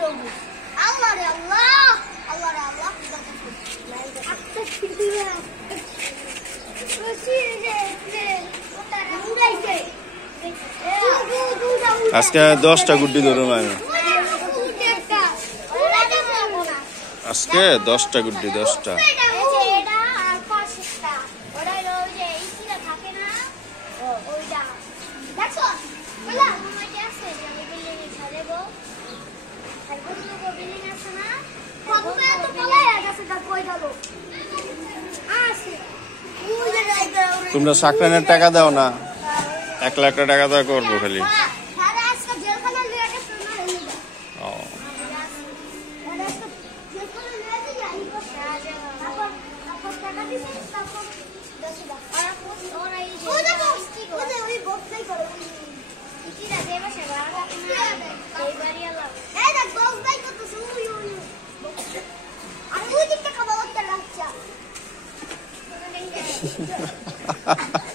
Allah ya Allah. Allah ya Allah. আজকে 10টা গুড্ডি ধরুম আমি আজকে 10টা গুড্ডি 10টা তোমরা সাকরানের টাকা দাও না 1 লাখ টাকা দাও করবো খালি Ha ha ha.